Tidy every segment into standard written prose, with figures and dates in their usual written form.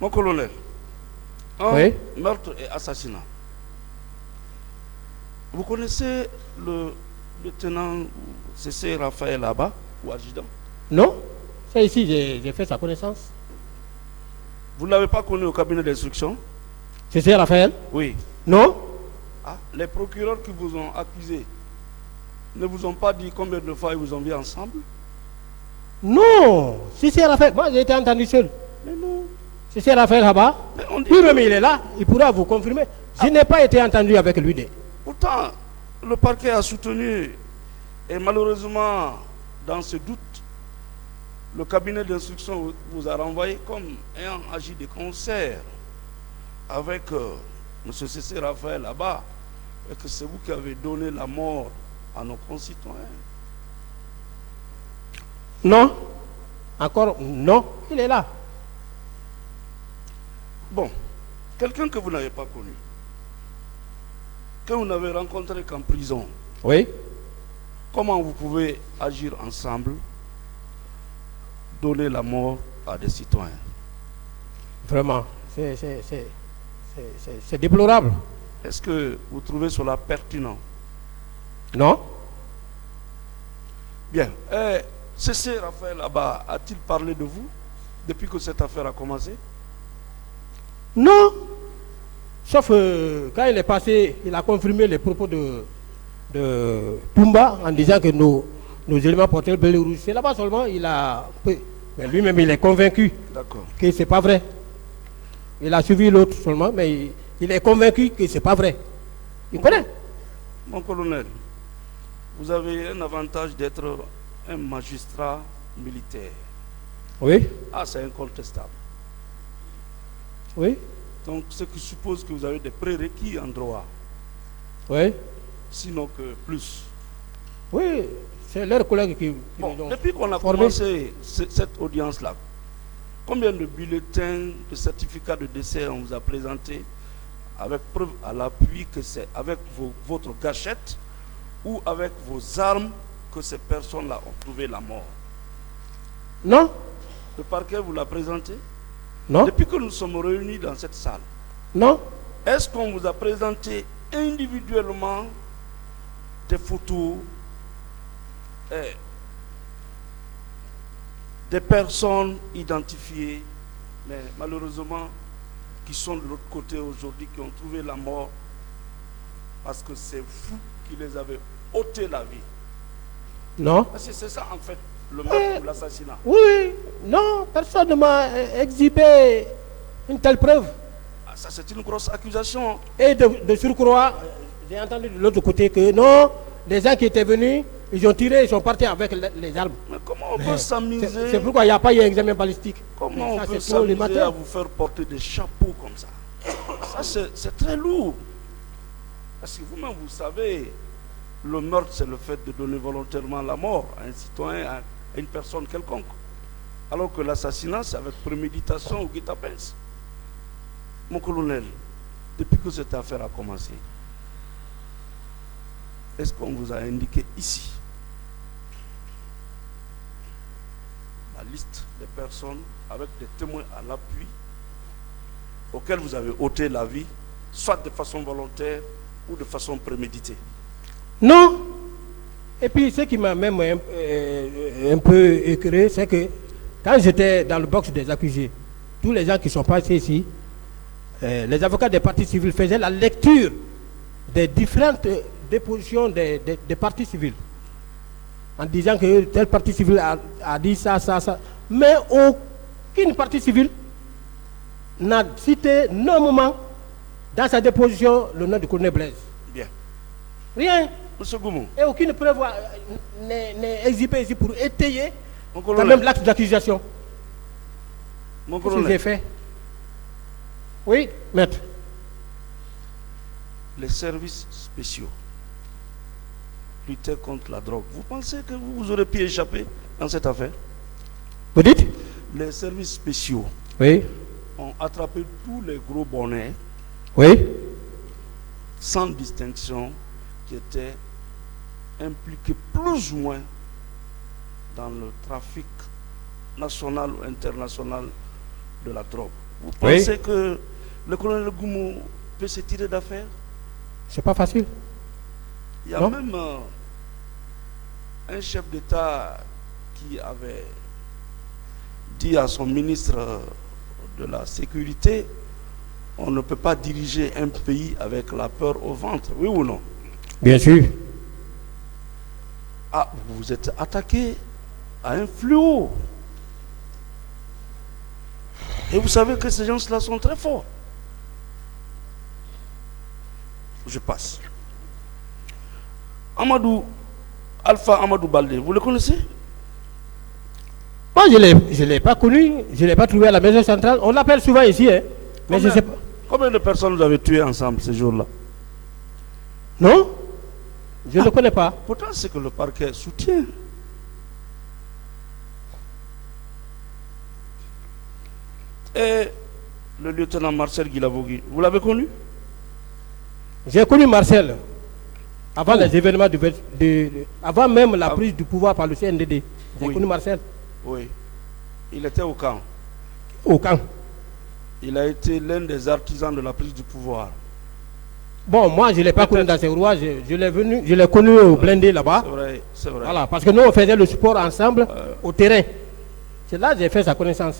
Mon colonel, Oui. meurtre et assassinat. Vous connaissez le lieutenant CC Raphaël Abba ou adjudant? Non, c'est ici, j'ai fait sa connaissance. Vous ne l'avez pas connu au cabinet d'instruction? C'est Raphaël? Oui. Non? Ah, les procureurs qui vous ont accusé ne vous ont pas dit combien de fois ils vous ont vu ensemble? Non, c'est Raphaël. Moi, j'ai été entendu seul. Mais non. C'est Raphaël Haba. Lui-même, il est là. Il pourra vous confirmer. Je n'ai pas été entendu avec lui. Pourtant, le parquet a soutenu et malheureusement, dans ce doute, le cabinet d'instruction vous a renvoyé comme ayant agi de concert avec M. C.C. Raphaël là-bas et que c'est vous qui avez donné la mort à nos concitoyens. Non. Encore, non. Il est là. Bon, quelqu'un que vous n'avez pas connu, que vous n'avez rencontré qu'en prison. Oui. Comment vous pouvez agir ensemble, donner la mort à des citoyens? Vraiment, c'est déplorable. Est-ce que vous trouvez cela pertinent? Non. Bien. C.C. Raphaël Abba a-t-il parlé de vous depuis que cette affaire a commencé? Non. Sauf quand il est passé, il a confirmé les propos de Toumba en disant que nos éléments portaient le blé rouge. C'est là-bas seulement, il a... Mais lui-même, il est convaincu que ce n'est pas vrai. Il a suivi l'autre seulement, mais il est convaincu que ce n'est pas vrai. Il connaît. Mon colonel, vous avez un avantage d'être un magistrat militaire. Oui. Ah, c'est incontestable. Oui. Donc, ce qui suppose que vous avez des prérequis en droit. Oui. Sinon que plus. Oui, c'est leurs collègues qui bon, nous ont depuis qu'on a formés. commencé cette audience-là, combien de bulletins, de certificats de décès on vous a présenté avec preuve à l'appui que c'est avec votre gâchette ou avec vos armes que ces personnes-là ont trouvé la mort? Non. Le parquet vous l'a présenté? Non. Depuis que nous sommes réunis dans cette salle? Non. Est-ce qu'on vous a présenté individuellement des photos des personnes identifiées, mais malheureusement qui sont de l'autre côté aujourd'hui, qui ont trouvé la mort parce que c'est vous qui les avez ôté la vie? Non. Parce que c'est ça en fait le meurtre ou l'assassinat. Oui, non, personne ne m'a exhibé une telle preuve. Ah, ça c'est une grosse accusation. Et de surcroît, j'ai entendu de l'autre côté que non, les gens qui étaient venus, ils ont tiré, ils sont partis avec les armes. Mais comment on peut s'amuser? C'est pourquoi il n'y a pas eu examen balistique. Comment on peut s'amuser à vous faire porter des chapeaux comme ça? Ça c'est très lourd. Parce que vous-même vous savez, le meurtre c'est le fait de donner volontairement la mort à un citoyen, à une personne quelconque. Alors que l'assassinat c'est avec préméditation ou guet-apens. Mon colonel, depuis que cette affaire a commencé, est-ce qu'on vous a indiqué ici la liste des personnes avec des témoins à l'appui auxquels vous avez ôté la vie, soit de façon volontaire ou de façon préméditée? Non. Et puis ce qui m'a même un peu écœuré, c'est que quand j'étais dans le box des accusés, tous les gens qui sont passés ici, les avocats des partis civils faisaient la lecture des différentes dépositions des partis civils en disant que tel parti civil a dit ça, ça, ça. Mais aucune partie civile n'a cité nommément dans sa déposition le nom du colonel Blaise. Bien. Rien. Monsieur Goumou. Et aucune preuve n'est exhibée ici pour étayer quand même l'acte d'accusation. Mon Qu'est-ce que j'ai fait? Oui, maître. Les services spéciaux lutter contre la drogue. Vous pensez que vous aurez pu échapper dans cette affaire? Vous dites? Les services spéciaux ont attrapé tous les gros bonnets, sans distinction, qui étaient impliqués plus ou moins dans le trafic national ou international de la drogue. Vous pensez que le colonel Goumou peut se tirer d'affaire? C'est pas facile. Il y a même un chef d'État qui avait dit à son ministre de la Sécurité: on ne peut pas diriger un pays avec la peur au ventre, oui ou non? Bien sûr. Ah, vous vous êtes attaqué à un fléau. Et vous savez que ces gens-là sont très forts. Je passe. Alpha Amadou Baldé, vous le connaissez? Moi, je ne l'ai pas connu, je ne l'ai pas trouvé à la maison centrale. On l'appelle souvent ici, hein, mais je ne sais pas. Combien de personnes vous avez tuées ensemble ce jour-là? Non, je ne le connais pas. Pourtant, c'est que le parquet soutient. Et le lieutenant Marcel Guilavogui, vous l'avez connu? J'ai connu Marcel avant les événements avant même la prise du pouvoir par le CNDD. J'ai connu Marcel. Oui. Il était au camp. Au camp. Il a été l'un des artisans de la prise du pouvoir. Bon, moi, je ne l'ai pas connu dans ses rouages. Je l'ai connu au blindé là-bas. C'est vrai, c'est vrai. Voilà, parce que nous, on faisait le sport ensemble au terrain. C'est là que j'ai fait sa connaissance.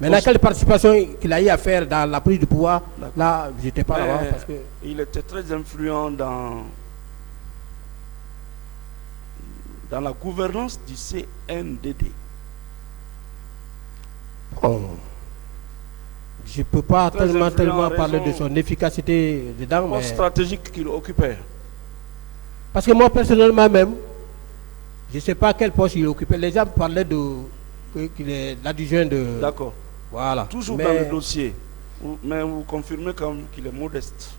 Maintenant, quelle participation qu'il a eu à faire dans la prise du pouvoir, là, je n'étais pas là-bas. Parce que... Il était très influent dans la gouvernance du CNDD. Bon, je ne peux pas tellement parler de son efficacité dedans. Mais stratégique qu'il occupait. Parce que moi, personnellement même, je ne sais pas quel poste il occupait. Les gens parlaient qu'il est l'adjoint de... D'accord. Voilà. Toujours dans le dossier. Mais vous confirmez quand même qu'il est modeste.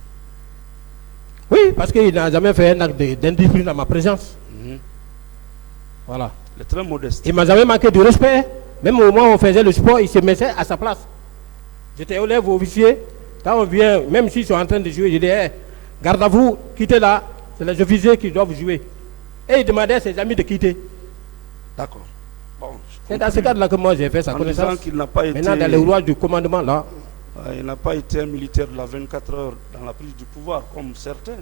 Oui, parce qu'il n'a jamais fait un acte d'indiscipline dans ma présence. Voilà. Il est très modeste. Il ne m'a jamais manqué de respect. Même au moment où on faisait le sport, il se mettait à sa place. J'étais au lèvres officier. Quand on vient, même s'ils sont en train de jouer, je dis, hey, garde à vous, quittez là. C'est les officiers qui doivent jouer. Et il demandait à ses amis de quitter. D'accord. Bon, c'est dans ce cadre-là que moi j'ai fait sa connaissance. Qu'il n'a pas été... Maintenant, dans les rouages du commandement, là. Il n'a pas été un militaire de la 24 heures dans la prise du pouvoir, comme certains.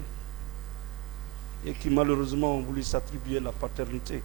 Et qui malheureusement ont voulu s'attribuer la paternité.